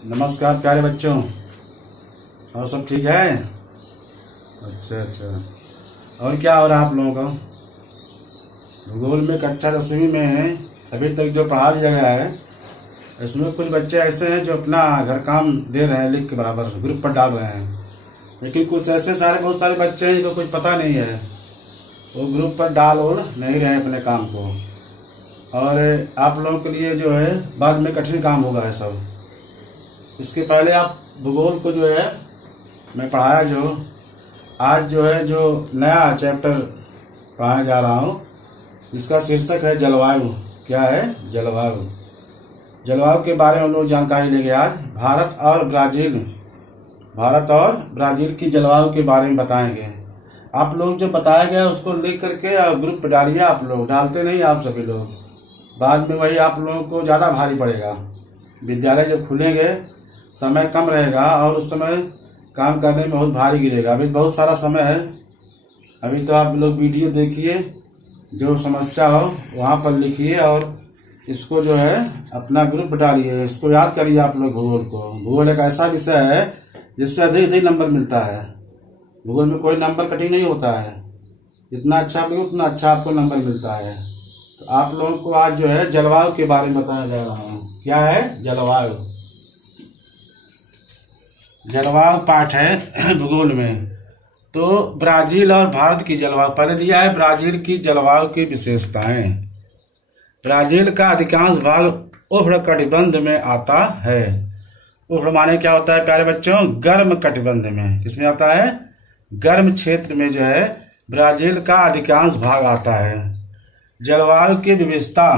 नमस्कार प्यारे बच्चों, और सब ठीक है? अच्छा। और क्या हो रहा है आप लोगों का? भूगोल में कक्षा 10वीं में अभी तक जो पढ़ा दिया गया है, इसमें कुछ बच्चे ऐसे हैं जो अपना घर काम दे रहे हैं, लिख के बराबर ग्रुप पर डाल रहे हैं। लेकिन कुछ ऐसे बहुत सारे बच्चे हैं जिनको कुछ पता नहीं है, वो ग्रुप पर डाल और नहीं रहे अपने काम को। और आप लोगों के लिए जो है बाद में कठिन काम होगा है सब। इसके पहले आप भूगोल को जो है मैं पढ़ाया, जो आज जो है जो नया चैप्टर पढ़ाने जा रहा हूँ, इसका शीर्षक है जलवायु। क्या है? जलवायु। जलवायु के बारे में हम लोग जानकारी लेंगे आज। भारत और ब्राजील की जलवायु के बारे में बताएंगे। आप लोग जो बताया गया उसको लिख करके ग्रुप पे डालिए। आप लोग डालते नहीं, आप सभी लोग, बाद में वही आप लोगों को ज़्यादा भारी पड़ेगा। विद्यालय जब खुलेंगे समय कम रहेगा और उस समय काम करने में बहुत भारी गिरेगा। अभी बहुत सारा समय है। अभी तो आप लोग वीडियो देखिए, जो समस्या हो वहाँ पर लिखिए और इसको जो है अपना ग्रुप डालिए। इसको याद करिए आप लोग भूगोल को। भूगोल एक ऐसा विषय है जिससे अधिक नंबर मिलता है। भूगोल में कोई नंबर कटिंग नहीं होता है। जितना अच्छा आप लोग उतना अच्छा आपको नंबर मिलता है। तो आप लोगों को आज जो है जलवायु के बारे में बताया जा रहा हूँ। क्या है? जलवायु। जलवायु पाठ है भूगोल में। तो ब्राजील और भारत की जलवायु पहले दिया है। ब्राजील की जलवायु की विशेषताएं। ब्राजील का अधिकांश भाग उष्णकटिबंध में आता है। उष्ण माने क्या होता है प्यारे बच्चों? गर्म कटिबंध में। किसमें आता है? गर्म क्षेत्र में जो है ब्राजील का अधिकांश भाग आता है। जलवायु की विविधता,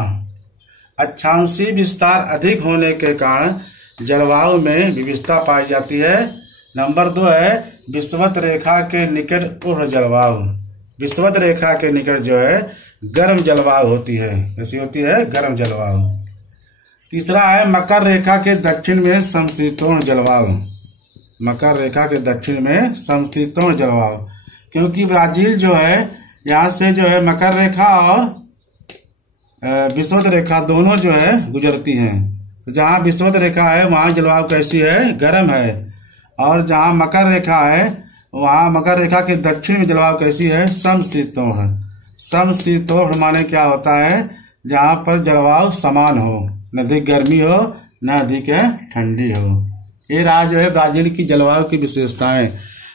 अक्षांशीय विस्तार अधिक होने के कारण जलवायु में विविधता पाई जाती है। नंबर 2 है विषुवत रेखा के निकट उष्ण जलवायु। विषुवत रेखा के निकट जो है गर्म जलवायु होती है। कैसी होती है? गर्म जलवायु। तीसरा है मकर रेखा के दक्षिण में समशीतोष्ण जलवायु। मकर रेखा के दक्षिण में समशीतोष्ण जलवायु, क्योंकि ब्राजील जो है यहाँ से जो है मकर रेखा और विषुवत रेखा दोनों जो है गुजरती हैं। तो जहाँ विषुवत रेखा है वहाँ जलवायु कैसी है? गर्म है। और जहाँ मकर रेखा है वहाँ मकर रेखा के दक्षिण में जलवायु कैसी है? समशीतोष्ण। समशीतोष्ण माने क्या होता है? जहाँ पर जलवायु समान हो, न अधिक गर्मी हो न अधिक ठंडी हो। ये रहा जो है ब्राजील की जलवायु की विशेषताएं।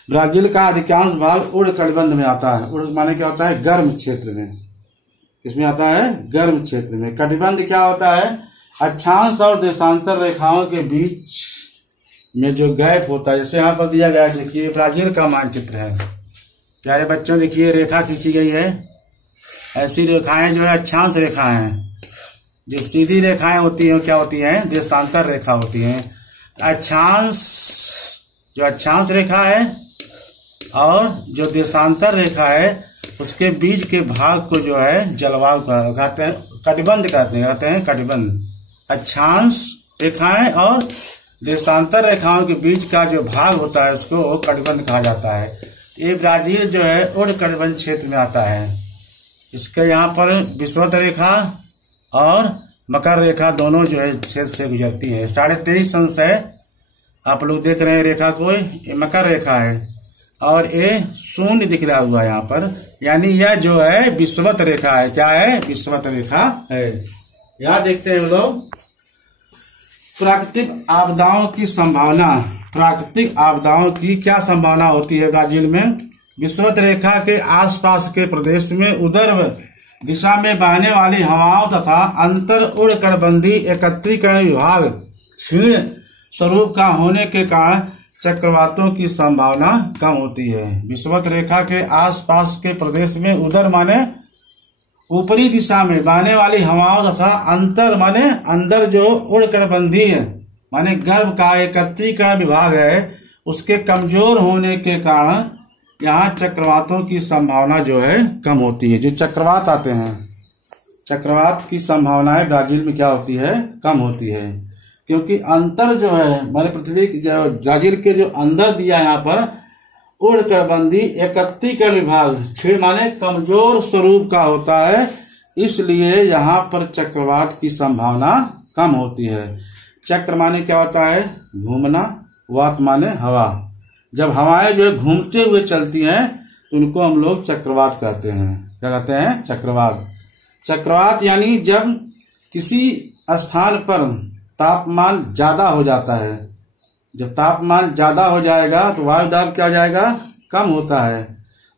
ब्राजील का अधिकांश भाग उष्णकटिबंध में आता है। उष्ण माने क्या होता है? गर्म क्षेत्र में। किसमें आता है? गर्म क्षेत्र में। कटिबंध क्या होता है? अक्षांश और देशांतर रेखाओं के बीच में जो गैप होता है। जैसे यहाँ पर दिया गया है, देखिए ब्राजील का मानचित्र है प्यारे बच्चों। देखिए रेखा खींची गई है। ऐसी रेखाएं जो है अक्षांश रेखा हैं। जो सीधी रेखाएं होती हैं क्या होती हैं? देशांतर रेखा होती हैं। अक्षांश जो अक्षांश रेखा है और जो देशांतर रेखा है उसके बीच के भाग को जो है जलवायु कहते हैं, कटिबंध कहते हैं कटिबंध। अक्षांश रेखाएं और देशांतर रेखाओं के बीच का जो भाग होता है उसको कटिबंध कहा जाता है। ये ब्राजील जो है उष्णकटिबंध क्षेत्र में आता है। इसके यहाँ पर विषुवत रेखा और मकर रेखा दोनों जो है क्षेत्र से गुजरती है। 23.5 अंश है। आप लोग देख रहे हैं रेखा को, ये मकर रेखा है और ये शून्य दिख रहा हुआ है यहाँ पर, यानी यह जो है विषुवत रेखा है। क्या है? विषुवत रेखा है। यहाँ देखते हैं हम लोग प्राकृतिक आपदाओं की संभावना। प्राकृतिक आपदाओं की क्या संभावना होती है ब्राजील में? विषुवत रेखा के आसपास के प्रदेश में उर्ध्व दिशा में बहने वाली हवाओं तथा अंतर उष्णकटिबंधीय एकत्रीकरण विभाग क्षीण स्वरूप का होने के कारण चक्रवातों की संभावना कम होती है। विषुवत रेखा के आसपास के प्रदेश में उर्ध्व माने ऊपरी दिशा में बहने वाली हवाओं तथा अंतर माने अंदर जो उष्णकटिबंधीय माने गर्म का एकत्रीकरण विभाग है, उसके कमजोर होने के कारण यहाँ चक्रवातों की संभावना जो है कम होती है। जो चक्रवात आते हैं, चक्रवात की संभावनाएं ब्राजील में क्या होती है? कम होती है, क्योंकि अंतर जो है माने पृथ्वी ब्राजील के जो अंदर दिया यहाँ पर उष्णकटिबंधीय एकत्रीकरण विभाग क्षीण माने कमजोर स्वरूप का होता है, इसलिए यहाँ पर चक्रवात की संभावना कम होती है। चक्र माने क्या होता है? घूमना। वात माने हवा। जब हवाएं जो है घूमते हुए चलती हैं तो उनको हम लोग चक्रवात कहते हैं। क्या कहते हैं? चक्रवात। चक्रवात यानी जब किसी स्थान पर तापमान ज्यादा हो जाता है, जब तापमान ज्यादा हो जाएगा तो वायु दाब क्या हो जाएगा? कम होता है,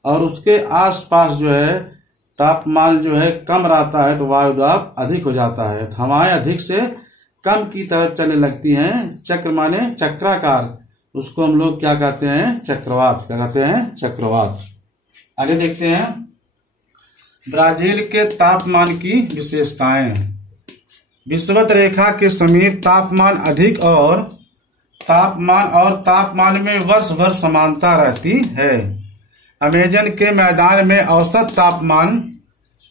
और उसके आसपास जो है तापमान जो है कम रहता है तो वायु दाब अधिक हो जाता है। तो हवाएं अधिक से कम की तरफ चलने लगती हैं। चक्र माने चक्राकार, उसको हम लोग क्या कहते हैं? चक्रवात। क्या कहते हैं? चक्रवात। आगे देखते हैं ब्राजील के तापमान की विशेषताएं। विषुवत रेखा के समीप तापमान अधिक और तापमान में वर्ष भर समानता रहती है। अमेजन के मैदान में औसत तापमान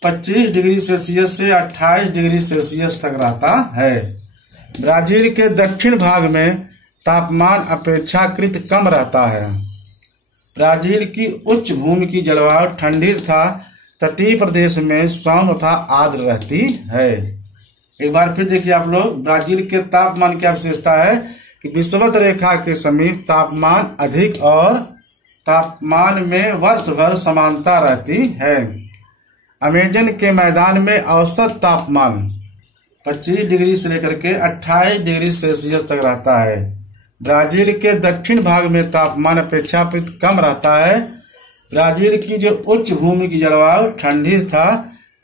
25 डिग्री सेल्सियस से 28 डिग्री सेल्सियस तक रहता है। ब्राजील के दक्षिण भाग में तापमान अपेक्षाकृत कम रहता है। ब्राजील की उच्च भूमि की जलवायु ठंडी तथा तटीय प्रदेश में सौम्य तथा आर्द्र रहती है। एक बार फिर देखिए आप लोग, ब्राजील के तापमान क्या विशेषता है कि विषुवत रेखा के समीप तापमान अधिक और तापमान में वर्ष भर समानता रहती है। अमेजन के मैदान में औसत तापमान 25 डिग्री से लेकर के 28 डिग्री सेल्सियस तक रहता है। ब्राजील के दक्षिण भाग में तापमान अपेक्षाकृत कम रहता है। ब्राजील की जो उच्च भूमि की जलवायु ठंडी तथा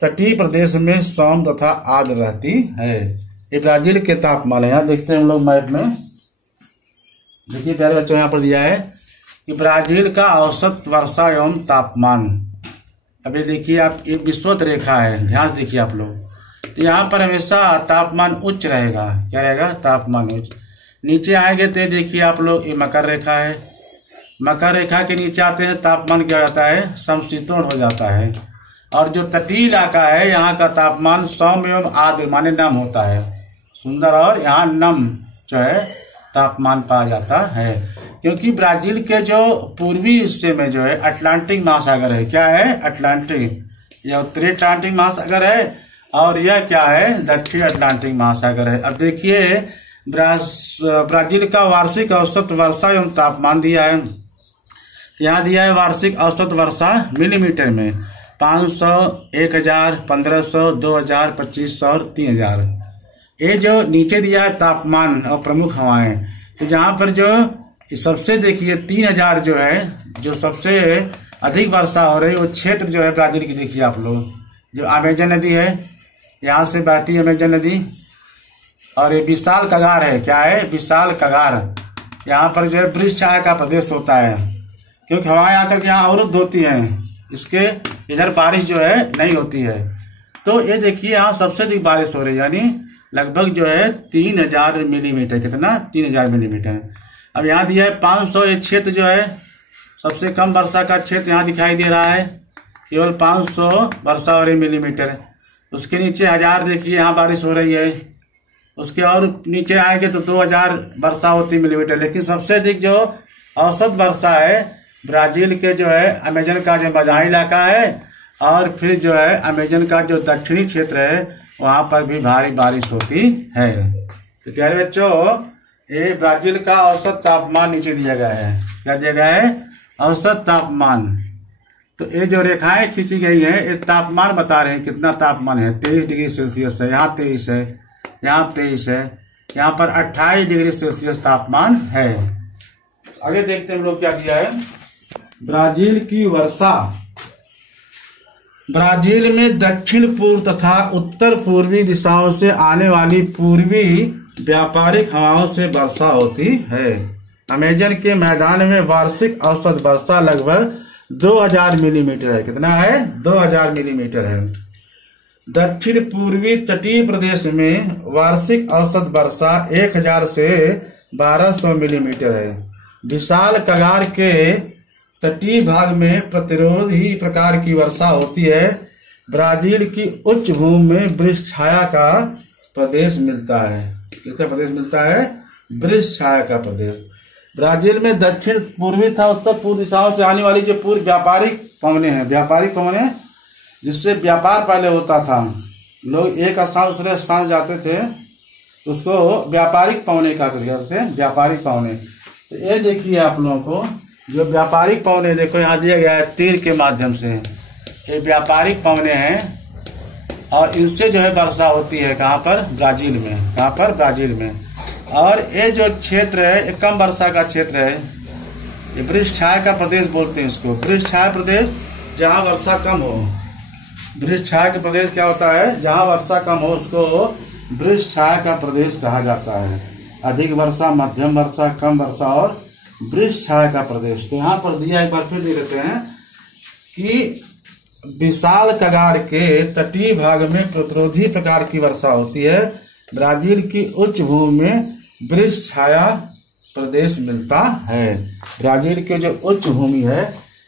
तटीय प्रदेश में सौम्य तथा आर्द्र रहती है। ये ब्राजील के तापमान है। यहाँ देखते हैं हम लोग मैप में, देखिए प्यारे बच्चों, यहाँ पर दिया है कि ब्राजील का औसत वर्षा एवं तापमान। अभी देखिए आप, ये विषुवत रेखा है, ध्यान से देखिए आप लोग, तो यहाँ पर हमेशा तापमान उच्च रहेगा। क्या रहेगा? तापमान उच्च। नीचे आएंगे तो देखिए आप लोग, ये मकर रेखा है। मकर रेखा के नीचे आते हैं तापमान क्या हो जाता है? समशीतोष्ण हो जाता है। और जो तटीय इलाका है यहाँ का तापमान सौम्य एवं आर्द्र माने नम होता है। सुंदर, और यहाँ नम जो है तापमान पाया जाता है, क्योंकि ब्राजील के जो पूर्वी हिस्से में जो है अटलांटिक महासागर है। क्या है? अटलांटिक। यह उत्तरी अटलांटिक महासागर है और यह क्या है? दक्षिण अटलांटिक महासागर है। अब देखिए ब्राजील का वार्षिक औसत वर्षा एवं तापमान दिया है। यहाँ दिया है वार्षिक औसत वर्षा मिलीमीटर में 500, 1000, 1500, 2000, 2500 और 3000। ये जो नीचे दिया है तापमान और प्रमुख हवाएं, तो जहाँ पर जो सबसे देखिए 3000 जो है, जो सबसे अधिक वर्षा हो रही है वो क्षेत्र जो है ब्राजील की, देखिए आप लोग, जो अमेजन नदी है, यहाँ से बहती है अमेजन नदी। और ये विशाल कगार है। क्या है? विशाल कगार। यहाँ पर जो है वृक्ष छाया का प्रदेश होता है, क्योंकि हवाएं आकर के यहाँ अवरुद्ध होती हैं, इसके इधर बारिश जो है नहीं होती है। तो ये देखिए यहाँ सबसे अधिक बारिश हो रही है, यानी लगभग जो है 3000 मिलीमीटर। कितना? 3000 मिलीमीटर। अब यहाँ दिया है 500। ये क्षेत्र जो है सबसे कम वर्षा का क्षेत्र यहाँ दिखाई दे रहा है, केवल 500 वर्षा हो रही मिलीमीटर। उसके नीचे 1000 देखिए यहाँ बारिश हो रही है। उसके और नीचे आएंगे तो 2000 वर्षा होती मिलीमीटर। लेकिन सबसे अधिक जो औसत वर्षा है ब्राजील के जो है अमेजन का जो मैदानी इलाका है, और फिर जो है अमेजन का जो दक्षिणी क्षेत्र है वहां पर भी भारी बारिश होती है। तो प्यारे बच्चों, ये ब्राजील का औसत तापमान नीचे दिया गया है। क्या दिया गया है? औसत तापमान। तो ये जो रेखाएं खींची गई है ये तापमान बता रहे हैं कितना तापमान है। 23 डिग्री सेल्सियस है, यहाँ 23 है, यहाँ 23 है, यहाँ पर 28 डिग्री सेल्सियस तापमान है। आगे देखते हैं हम लोग क्या किया है। ब्राजील की वर्षा। ब्राजील में दक्षिण पूर्व तथा उत्तर पूर्वी दिशाओं से आने वाली पूर्वी व्यापारिक हवाओं से वर्षा होती है। अमेजन के मैदान में वार्षिक औसत वर्षा लगभग 2000 मिलीमीटर है। कितना है? 2000 मिलीमीटर है। दक्षिण पूर्वी तटीय प्रदेश में वार्षिक औसत वर्षा 1000 से 1200 मिलीमीटर है। विशाल कगार के तटीय भाग में प्रतिरोधी प्रकार की वर्षा होती है। ब्राजील की उच्च भूमि में वृक्ष छाया का प्रदेश मिलता है। किसका प्रदेश मिलता है? वृक्ष छाया का प्रदेश। ब्राजील में दक्षिण पूर्वी तथा उत्तर पूर्व दिशाओं से आने वाली जो पूर्व व्यापारिक पवनें हैं, व्यापारिक पवनें जिससे व्यापार पहले होता था, लोग एक स्थान दूसरे स्थान जाते थे उसको व्यापारिक पौने का करते हैं, व्यापारिक पौने। तो ये देखिए आप लोगों को जो व्यापारिक पौने देखो यहाँ दिया गया है तीर के माध्यम से, ये व्यापारिक पौने हैं और इनसे जो है वर्षा होती है कहाँ पर, ब्राजील में। कहाँ पर, ब्राजील में। और ये जो क्षेत्र है ये कम वर्षा का क्षेत्र है, ये वृक्ष छाया का प्रदेश बोलते हैं इसको, वृक्ष छाया प्रदेश जहाँ वर्षा कम हो। वृक्ष छाया का प्रदेश क्या होता है, जहाँ वर्षा कम हो उसको वृक्ष छाया का प्रदेश कहा जाता है। अधिक वर्षा, मध्यम वर्षा, कम वर्षा और वृक्ष छाया का प्रदेश। तो यहाँ पर दिया, एक बार फिर दे देते हैं कि विशाल कगार के तटीय भाग में प्रतिरोधी प्रकार की वर्षा होती है। ब्राजील की उच्च भूमि में वृक्ष छाया प्रदेश मिलता है। ब्राजील के जो उच्च भूमि है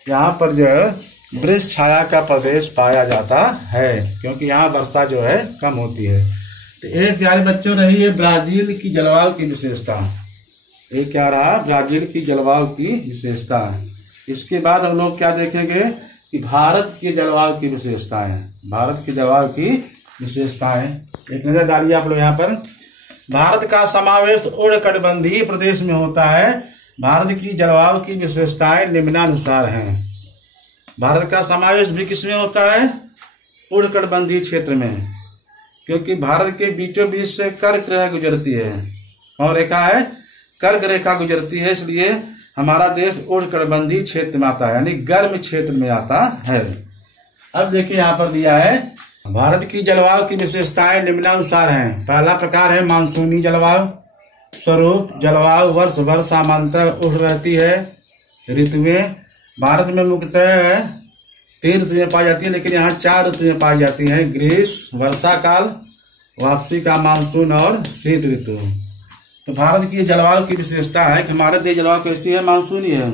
यहाँ पर जो है वृक्ष छाया का प्रदेश पाया जाता है, क्योंकि यहाँ वर्षा जो है कम होती है। तो एक प्यारे बच्चों रही है ब्राजील की जलवायु की विशेषता। ये क्या रहा, ब्राजील की जलवायु की विशेषता। इसके बाद हम लोग क्या देखेंगे कि भारत की जलवायु की विशेषताएं। भारत की जलवायु की विशेषताएं एक नजर डालिए आप लोग यहाँ पर। भारत का समावेश उष्णकटिबंधीय प्रदेश में होता है। भारत की जलवायु की विशेषताएं निम्नानुसार हैं। भारत का समावेश भी किसमें होता है, उष्णकटिबंधीय क्षेत्र में, क्योंकि भारत के बीचों बीच से कर्क रेखा गुजरती है। कौन रेखा है, कर्क रेखा गुजरती है, इसलिए हमारा देश उष्णकटिबंधीय क्षेत्र में आता है, यानी गर्म क्षेत्र में आता है। अब देखिए यहाँ पर दिया है भारत की जलवायु की विशेषताएं निम्नानुसार हैं। पहला प्रकार है मानसूनी जलवायु। स्वरूप जलवायु वर्ष भर सामान्यतः उष्ण रहती है। ऋतुएं भारत में मुख्यतः 3 ऋतुएं पाई जाती है, लेकिन यहाँ 4 ऋतुएं पाई जाती हैं। ग्रीष्म, वर्षा काल, वापसी का मानसून और शीत ऋतु। तो भारत की जलवायु की विशेषता है कि हमारे देश जलवायु कैसी है, मानसूनी है।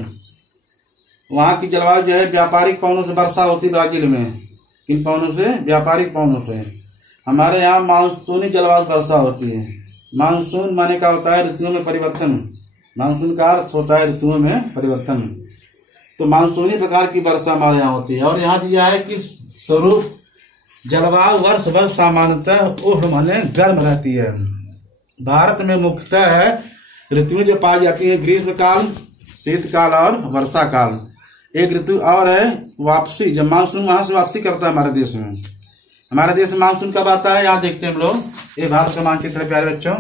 वहाँ की जलवायु जो है व्यापारिक पवनों से वर्षा होती है ब्राजील में। किन पवनों से, व्यापारिक पवनों से। हमारे यहाँ मानसूनी जलवायु वर्षा होती है। मानसून माने का होता है ऋतुओं में परिवर्तन। मानसून का अर्थ होता है ऋतुओं में परिवर्तन। तो मानसूनी प्रकार की वर्षा हमारे यहाँ होती है। और यहाँ दिया है कि स्वरूप जलवायु वर्ष भर सामान्यतः उष्ण माने गर्म रहती है। भारत में मुख्यतः ऋतुएं जो पाई जाती है ग्रीष्म काल, शीतकाल और वर्षा काल। एक ऋतु और है वापसी, जब मानसून वहां से वापसी करता है हमारे देश में। हमारे देश में मानसून कब आता है, यहाँ देखते हैं हम लोग। ये भारत का मानचित्र है प्यारे बच्चों।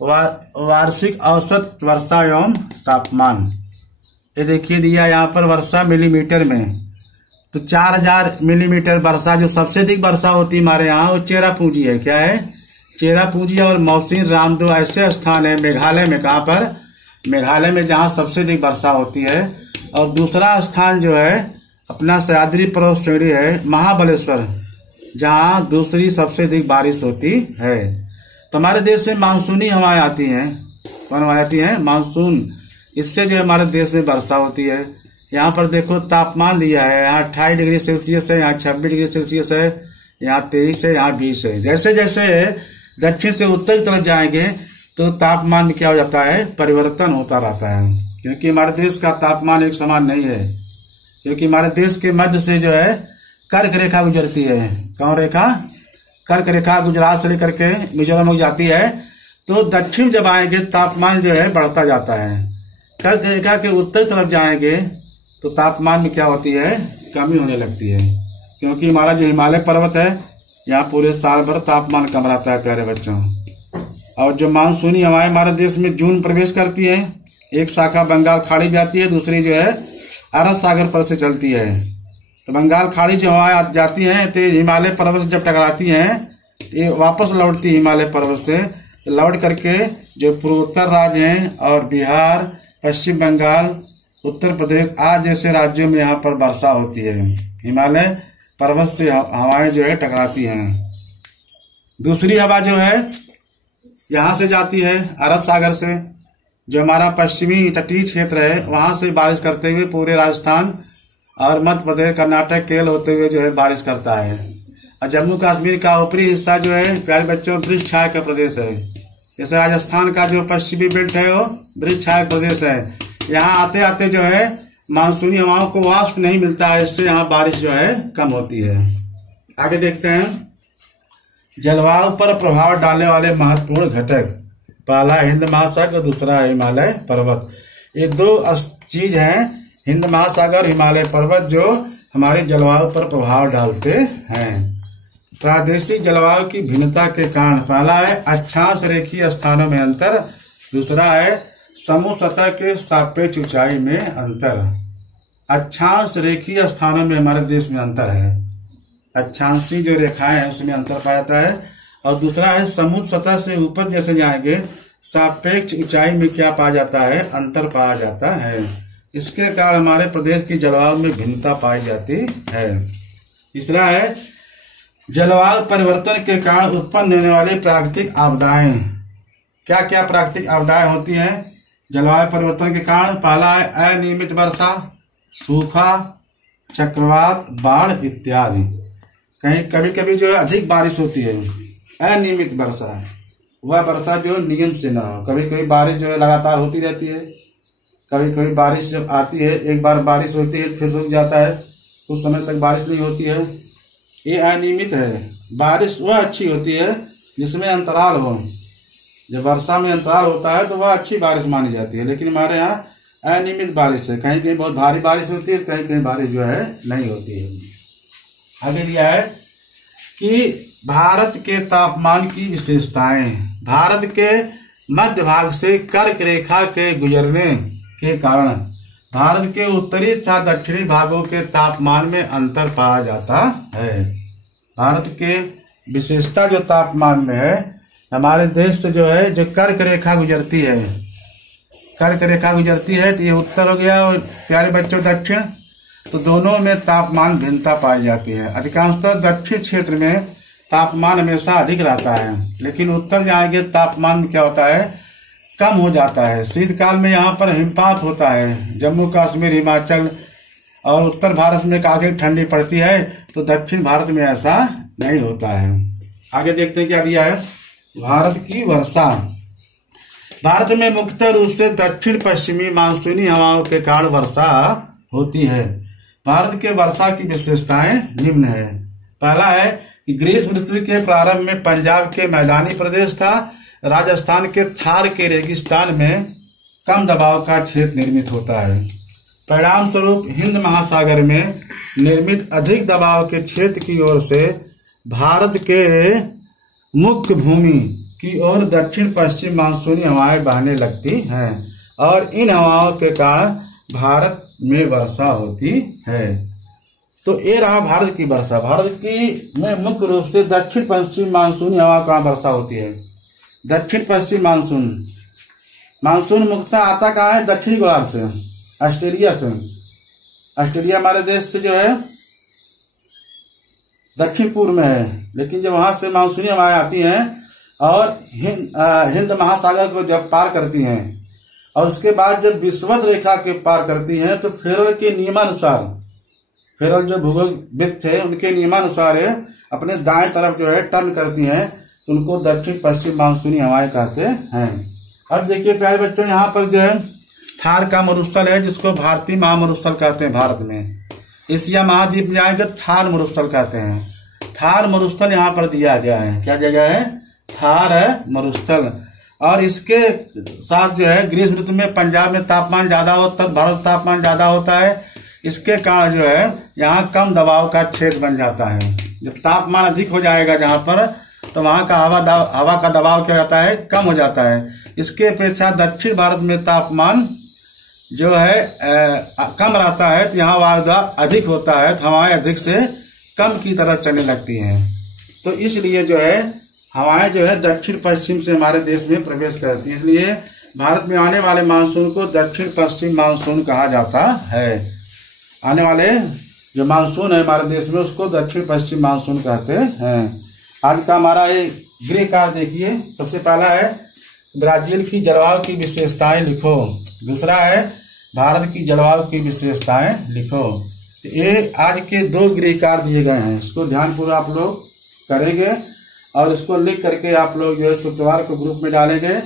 वार्षिक औसत वर्षा एवं तापमान, ये देखिए दिया यहाँ पर वर्षा मिलीमीटर में। तो 4000 मिलीमीटर वर्षा, जो सबसे अधिक वर्षा होती है हमारे यहाँ, वो चेरापूंजी है। क्या है, चेरापूंजी और मौसिन राम दो ऐसे स्थान है मेघालय में। कहाँ पर, मेघालय में, जहाँ सबसे अधिक वर्षा होती है। और दूसरा स्थान जो है अपना सह्याद्री पर्वत श्रेणी है महाबलेश्वर, जहाँ दूसरी सबसे अधिक बारिश होती है। तो हमारे देश में मानसूनी हवाएं आती हैं। कौन हवाएं आती हैं, मानसून। इससे जो हमारे देश में वर्षा होती है। यहाँ पर देखो तापमान दिया है, यहाँ 28 डिग्री सेल्सियस है, यहाँ 26 डिग्री सेल्सियस है, यहाँ 23 है, यहाँ 20 है। जैसे जैसे दक्षिण से उत्तर की तरफ जाएंगे तो तापमान में क्या हो जाता है, परिवर्तन होता रहता है। क्योंकि हमारे देश का तापमान एक समान नहीं है, क्योंकि हमारे देश के मध्य से जो है कर्क रेखा गुजरती है। कौन रेखा, कर्क रेखा गुजरात से लेकर के मिजोरम तक जाती है। तो दक्षिण जब आएंगे तापमान जो है बढ़ता जाता है। कर्क रेखा के उत्तर तरफ जाएंगे तो तापमान में क्या होती है, कमी होने लगती है। क्योंकि हमारा जो हिमालय पर्वत है यहाँ पूरे साल भर तापमान कम रहता है प्यारे बच्चों। और जो मानसूनी हवाएं हमारे देश में जून प्रवेश करती है, एक शाखा बंगाल खाड़ी भी आती है, दूसरी जो है अरब सागर पर से चलती है। तो बंगाल खाड़ी जो हवाएं जाती हैं तो हिमालय पर्वत से जब टकराती हैं ये वापस लौटती है हिमालय पर्वत से, तो लौट करके जो पूर्वोत्तर राज्य हैं और बिहार, पश्चिम बंगाल, उत्तर प्रदेश आज जैसे राज्यों में यहाँ पर वर्षा होती है। हिमालय पर्वत से हवाएं जो है टकराती हैं। दूसरी हवा जो है यहाँ से जाती है अरब सागर से, जो हमारा पश्चिमी तटीय क्षेत्र है वहां से बारिश करते हुए पूरे राजस्थान और मध्य प्रदेश, कर्नाटक, केरल होते हुए जो है बारिश करता है। और जम्मू कश्मीर का ऊपरी हिस्सा जो है प्यारे बच्चों वृक्ष छाया का प्रदेश है। जैसे राजस्थान का जो पश्चिमी बेल्ट है वो वृक्ष छाया प्रदेश है। यहाँ आते आते जो है मानसूनी हवाओं को वाष्प नहीं मिलता है, इससे यहाँ बारिश जो है कम होती है। आगे देखते हैं जलवायु पर प्रभाव डालने वाले महत्वपूर्ण घटक, पहला हिंद महासागर और दूसरा हिमालय पर्वत। ये दो चीज हैं, हिंद महासागर और हिमालय पर्वत, जो हमारी जलवायु पर प्रभाव डालते हैं। प्रादेशिक जलवायु की भिन्नता के कारण, पहला है अक्षांश रेखीय स्थानों में अंतर, दूसरा है समुद्र सतह के सापेक्ष ऊंचाई में अंतर। अक्षांश रेखीय स्थानों में हमारे देश में अंतर है, अक्षांशीय जो रेखाएं हैं उसमें अंतर पाया जाता है। और दूसरा है समुद्र सतह से ऊपर जैसे जाएंगे सापेक्ष ऊंचाई में क्या पाया जाता है, अंतर पाया जाता है। इसके कारण हमारे प्रदेश की जलवायु में भिन्नता पाई जाती है। तीसरा है जलवायु परिवर्तन के कारण उत्पन्न होने वाली प्राकृतिक आपदाएं। क्या क्या प्राकृतिक आपदाएं होती हैं जलवायु परिवर्तन के कारण? पहला है अनियमित वर्षा, सूखा, चक्रवात, बाढ़ इत्यादि। कहीं कभी कभी जो है अधिक बारिश होती है, अनियमित वर्षा, वह वर्षा जो नियम से ना हो। कभी कभी बारिश जो है लगातार होती रहती है, कभी कभी बारिश जब आती है, एक बार बारिश होती है फिर रुक जाता है, कुछ समय तक बारिश नहीं होती है, ये अनियमित है। बारिश वह अच्छी होती है जिसमें अंतराल हो, जब वर्षा में अंतराल होता है तो वह अच्छी बारिश मानी जाती है। लेकिन हमारे यहाँ अनियमित बारिश है, कहीं कहीं बहुत भारी बारिश होती है, कहीं कहीं बारिश जो है नहीं होती है। आगे दिया है कि भारत के तापमान की विशेषताएं। भारत के मध्य भाग से कर्क रेखा के गुजरने के कारण भारत के उत्तरी तथा दक्षिणी भागों के तापमान में अंतर पाया जाता है। भारत के विशेषता जो तापमान में है, हमारे देश से जो है जो कर्क रेखा गुजरती है, कर्क रेखा गुजरती है तो ये उत्तर हो गया और प्यारे बच्चों दक्षिण, तो दोनों में तापमान भिन्नता पाई जाती है। अधिकांशतः दक्षिण क्षेत्र में तापमान हमेशा अधिक रहता है, लेकिन उत्तर जाएंगे तापमान में क्या होता है, कम हो जाता है। शीतकाल में यहाँ पर हिमपात होता है, जम्मू कश्मीर, हिमाचल और उत्तर भारत में काफी ठंडी पड़ती है, तो दक्षिण भारत में ऐसा नहीं होता है। आगे देखते हैं क्या दिया है, भारत की वर्षा। भारत में मुख्य रूप से दक्षिण पश्चिमी मानसूनी हवाओं के कारण वर्षा होती है। भारत के वर्षा की विशेषताएं निम्न है। पहला है कि ग्रीष्म ऋतु के प्रारंभ में पंजाब के मैदानी प्रदेश था राजस्थान के थार के रेगिस्तान में कम दबाव का क्षेत्र निर्मित होता है। परिणाम स्वरूप हिंद महासागर में निर्मित अधिक दबाव के क्षेत्र की ओर से भारत के मुख्य भूमि की ओर दक्षिण पश्चिम मानसूनी हवाएं बहने लगती हैं और इन हवाओं के कारण भारत में वर्षा होती है। तो ये रहा भारत की वर्षा। भारत की में मुख्य रूप से दक्षिण पश्चिम मानसूनी हवा कहाँ वर्षा होती है, दक्षिण पश्चिम मानसून। मानसून मुख्यतः आता कहाँ है, दक्षिणी गोलार्ध से, ऑस्ट्रेलिया से। ऑस्ट्रेलिया हमारे देश से जो है दक्षिण पूर्व में है, लेकिन जब वहां से मानसूनी हवाएं आती हैं और हिंद महासागर को जब पार करती हैं और उसके बाद जब विषुवत रेखा के पार करती हैं, तो फेरल के नियमानुसार, फेरल जो भूगोलविद थे उनके नियमानुसार अपने दाएं तरफ जो है टर्न करती हैं, तो उनको दक्षिण पश्चिम मानसूनी हवाएं कहते हैं। अब देखिए प्यारे बच्चों, यहाँ पर जो है थार का मरुस्थल है जिसको भारतीय महामरुस्थल कहते हैं। भारत में एशिया महाद्वीप में आएंगे थार मरुस्थल कहते हैं। थार मरुस्थल यहाँ पर दिया गया है। क्या जगह है, थार है मरुस्थल। और इसके साथ जो है ग्रीष्म ऋतु में पंजाब में तापमान ज्यादा होता है, भारत तापमान ज्यादा होता है। इसके कारण जो है यहाँ कम दबाव का क्षेत्र बन जाता है। जब तापमान अधिक हो जाएगा जहाँ पर, तो वहाँ का हवा का दबाव क्या रहता है, कम हो जाता है। इसके अपेक्षा दक्षिण भारत में तापमान जो है कम रहता है, तो यहाँ वायुदाब अधिक होता है, तो हवाएं अधिक से कम की तरफ चलने लगती हैं। तो इसलिए जो है हवाएं जो है दक्षिण पश्चिम से हमारे देश में प्रवेश करती है। इसलिए भारत में आने वाले मानसून को दक्षिण पश्चिम मानसून कहा जाता है। आने वाले जो मानसून है हमारे देश में उसको दक्षिण पश्चिम मानसून कहते हैं। आज का हमारा ये गृह कार्य देखिए। सबसे पहला है ब्राजील की जलवायु की विशेषताएं लिखो। दूसरा है भारत की जलवायु की विशेषताएं लिखो। तो ये आज के 2 गृह कार्य दिए गए हैं, इसको ध्यानपूर्वक आप लोग करेंगे और इसको लिख करके आप लोग जो है शुक्रवार को ग्रुप में डालेंगे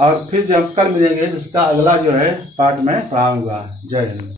और फिर जब कल मिलेंगे जिसका अगला जो है पार्ट में पढ़ाऊंगा। जय हिंद।